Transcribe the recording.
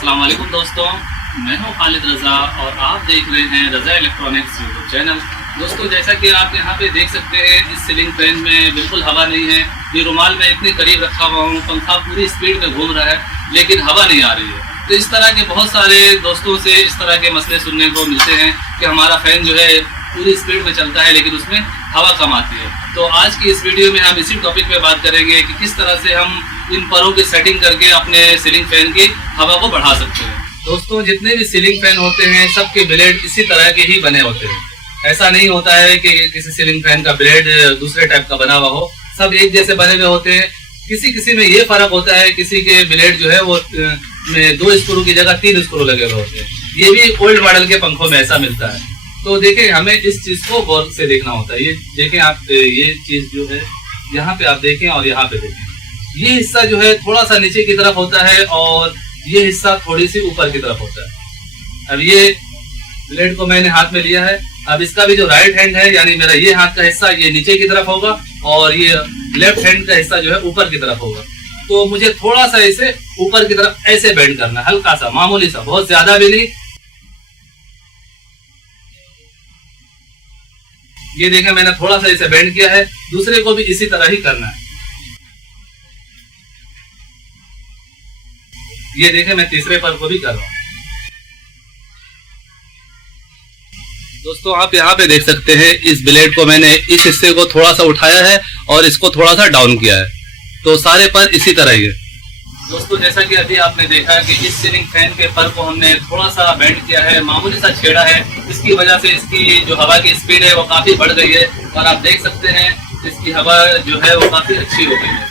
अस्सलाम वालेकुम दोस्तों, मैं हूं खालिद रज़ा और आप देख रहे हैं रज़ा इलेक्ट्रॉनिक्स यूट्यूब चैनल। दोस्तों, जैसा कि आप यहां पे देख सकते हैं, इस सीलिंग फैन में बिल्कुल हवा नहीं है। ये रुमाल मैं इतने करीब रखा हुआ हूं, पंखा पूरी स्पीड में घूम रहा है लेकिन हवा नहीं आ रही है। तो इस तरह के बहुत सारे दोस्तों से इस तरह के मसले सुनने को मिलते हैं कि हमारा फैन जो है पूरी स्पीड में चलता है लेकिन उसमें हवा कम आती है। तो आज की इस वीडियो में हम इसी टॉपिक पे बात करेंगे कि किस तरह से हम इन परों की सेटिंग करके अपने सीलिंग फैन की हवा को बढ़ा सकते हैं। दोस्तों, जितने भी सीलिंग फैन होते हैं सबके ब्लेड इसी तरह के ही बने होते हैं। ऐसा नहीं होता है कि किसी सीलिंग फैन का ब्लेड दूसरे टाइप का बना हुआ हो, सब एक जैसे बने हुए होते हैं। किसी किसी में ये फर्क होता है, किसी के ब्लेड जो है वो में 2 स्क्रू की जगह 3 स्क्रू लगे हुए होते हैं। ये भी ओल्ड मॉडल के पंखों में ऐसा मिलता है। तो देखें, हमें इस चीज को गौर से देखना होता है। ये देखें आप, ये चीज जो है यहाँ पे आप देखें और यहाँ पे देखें, ये हिस्सा जो है थोड़ा सा नीचे की तरफ होता है और ये हिस्सा थोड़ी सी ऊपर की तरफ होता है। अब ये ब्लेड को मैंने हाथ में लिया है, अब इसका भी जो राइट हैंड है यानी मेरा ये हाथ का हिस्सा ये नीचे की तरफ होगा और ये लेफ्ट हैंड का हिस्सा जो है ऊपर की तरफ होगा। तो मुझे थोड़ा सा इसे ऊपर की तरफ ऐसे बेंड करना, हल्का सा, मामूली सा, बहुत ज्यादा भी नहीं। ये देखें, मैंने थोड़ा सा इसे बेंड किया है। दूसरे को भी इसी तरह ही करना है। ये देखें, मैं तीसरे पर को भी कर रहा हूं। दोस्तों, आप यहाँ पे देख सकते हैं, इस ब्लेड को मैंने इस हिस्से को थोड़ा सा उठाया है और इसको थोड़ा सा डाउन किया है। तो सारे पर इसी तरह ही है। दोस्तों, जैसा कि अभी आपने देखा कि इस सीलिंग फैन के पर को हमने थोड़ा सा बेंड किया है, मामूली सा छेड़ा है। इसकी वजह से इसकी जो हवा की स्पीड है वो काफी बढ़ गई है और आप देख सकते हैं इसकी हवा जो है वो काफी अच्छी हो गई है।